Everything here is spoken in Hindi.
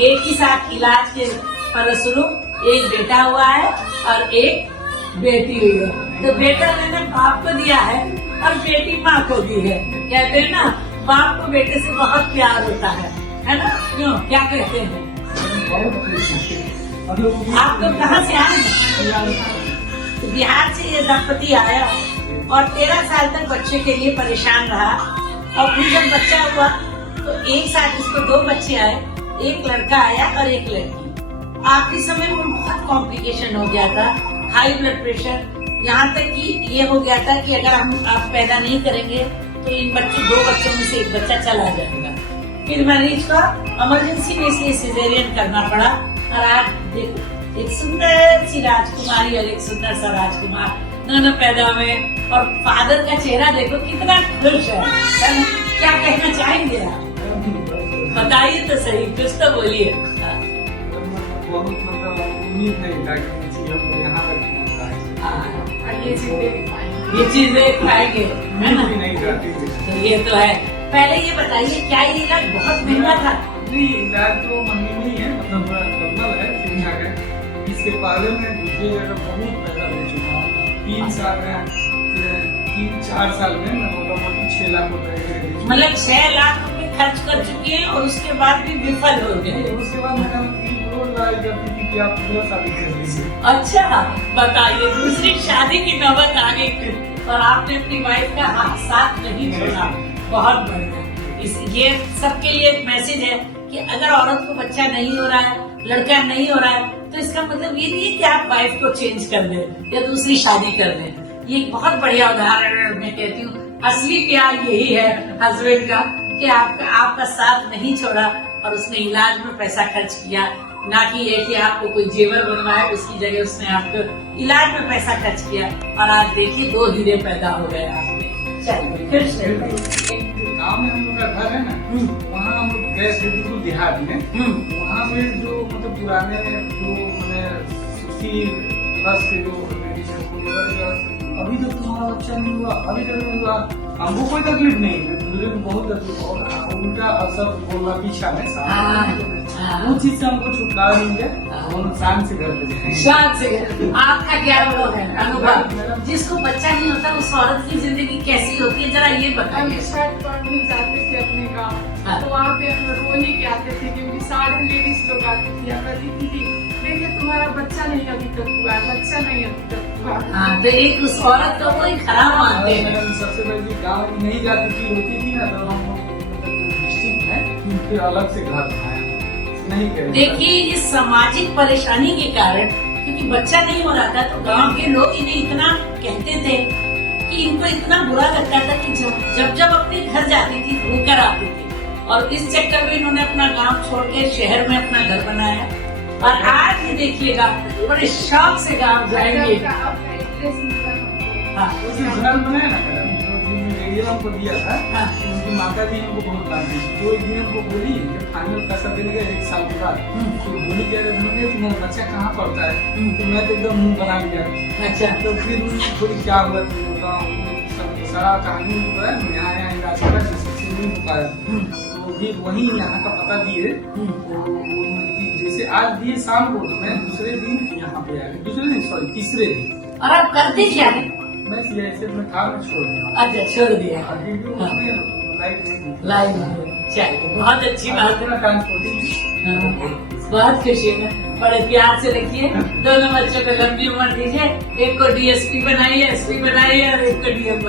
एक ही साथ इलाज के फलस्वरूप एक बेटा हुआ है और एक बेटी हुई है। तो बेटा मैंने बाप को दिया है और बेटी माँ को दी है। कहते हैं ना, बाप को बेटे से बहुत प्यार होता है ना? क्यों, क्या कहते हैं? आप लोग कहाँ से आए हैं? बिहार से ये दंपति आया और 13 साल तक बच्चे के लिए परेशान रहा और फिर जब बच्चा हुआ तो एक साथ इसको 2 बच्चे आए, एक लड़का आया और एक लड़की। आखिरी समय में बहुत कॉम्प्लिकेशन हो गया था, हाई ब्लड प्रेशर, यहाँ तक कि ये हो गया था कि अगर हम आप पैदा नहीं करेंगे तो इन 2 बच्चों में से एक बच्चा चला जाएगा। फिर मरीज को इमरजेंसी में इसलिए सिजेरियन करना पड़ा और आज देखो एक सुंदर सी राजकुमारी और एक सुंदर सा राजकुमार दोनों पैदा हुए और फादर का चेहरा देखो कितना खुश है। क्या कहना चाहेंगे आप? बताइए तो सही, कुछ तो बोलिए। बहुत मतलब उम्मीद नहीं था कि हम यहाँ तक ये चीज देख पाएंगे, है ना? नहीं करती थी। तो ये तो है। पहले ये बताइए, क्या ये इलाज बहुत महंगा था? नहीं, इलाज तो महंगी नहीं है, मतलब नॉर्मल है, ठीक ठाक है। इसके पहले में दूसरी जगह बहुत पैसा ले चुका हूँ। 3 साल में 3-4 साल में मोटामोटी 6 लाख रुपए, मतलब 6 लाख रुपए खर्च कर चुकी है और उसके बाद भी विफल हो गए। उसके बाद मैडम रोज लड़ाई करती थी कि आप दूसरा शादी कर लीजिए। अच्छा, बताइए, दूसरी शादी की नौबत आ गई थी और आपने अपनी वाइफ का साथ नहीं छोड़ा। बहुत बढ़िया। ये सबके लिए एक मैसेज है कि अगर औरत को बच्चा नहीं हो रहा है, लड़का नहीं हो रहा है, तो इसका मतलब ये नहीं है कि आप वाइफ को चेंज कर दें या दूसरी शादी कर दें। ये एक बहुत बढ़िया उदाहरण मैं कहती हूँ। असली प्यार यही है हस्बैंड का कि आपका साथ नहीं छोड़ा और उसने इलाज में पैसा खर्च किया, ना कि ये कि आपको कोई जेवर बनवाए, उसकी जगह उसने आपको इलाज में पैसा खर्च किया और आज देखिए 2 हीरे पैदा हो गए आपके। चलिए फिर गाँव में हम लोग का घर है ना, वहाँ हम लोग गए थे बिल्कुल देहात में। वहाँ पे जो मतलब पुराने जो मैंने सूफी रस के जो अभी तो तुम्हारा बच्चा नहीं हुआ, अभी तक नहीं हुआ, हमको कोई तकलीफ नहीं है, दूसरे को बहुत तकलीफ और उल्टा असर बोलना पीछा है। वो चीज से हमको छुटकारा मिल गया, हम शांत से घर पे जाएंगे। शांत से घर। आपका क्या वो है अनुभव? जिसको बच्चा नहीं होता उस औरत की जिंदगी कैसी होती है, जरा ये बताइए। शर्ट पहनने जाते थे अपने गाँव, तो वहाँ पे हम रोने के आते थे क्योंकि सारे लेडीज लोग आती थी, कहती थी देखिए तुम्हारा बच्चा नहीं अभी तक हुआ है, बच्चा नहीं अभी तक हुआ। हाँ, तो एक उस औरत को वो खराब मानते हैं। सबसे पहले गाँव में नहीं जाती थी, होती थी ना, तो हम डिस्ट्रिक्ट में फिर अलग से घर बनाया। देखिए, ये सामाजिक परेशानी के कारण, क्योंकि बच्चा नहीं हो रहा था तो गांव के लोग इन्हें इतना कहते थे कि इनको इतना बुरा लगता था कि जब अपने घर जाती थी रोकर आती थी और इस चक्कर में इन्होंने अपना गांव छोड़ के शहर में अपना घर बनाया और आज ये देखिएगा बड़े शौक से गांव जाएंगे। हाँ, घर बनाया ना, हमको दिया था, उनकी माता जी हमको बहुत डांटी थी। तो एक दिन हमको बोली जब फाइनल पैसा देने का 1 साल के बाद, तो बोली क्या तुम्हारा बच्चा कहाँ पढ़ता है? तो मैं तो एकदम मुंह बना लिया। अच्छा, तो फिर थोड़ी क्या हुआ सारा कहानी बताया, यहाँ इलाज करा, बताया, तो भी वही यहाँ का पता दिए। जैसे आज दिए शाम को, तो मैं दूसरे दिन यहाँ पे आया, तीसरे दिन। और आप करते क्या है? मैं ऐसे में था, मैं छोड़ दिया। अच्छा, छोड़ दिया। लाइव चलिए, बहुत अच्छी बात है। बहुत खुशी है, बड़े प्यार से रखिए। दोनों बच्चों को लंबी उम्र दीजिए, एक को DSP बनाइए, SP बनाइए और एक को DM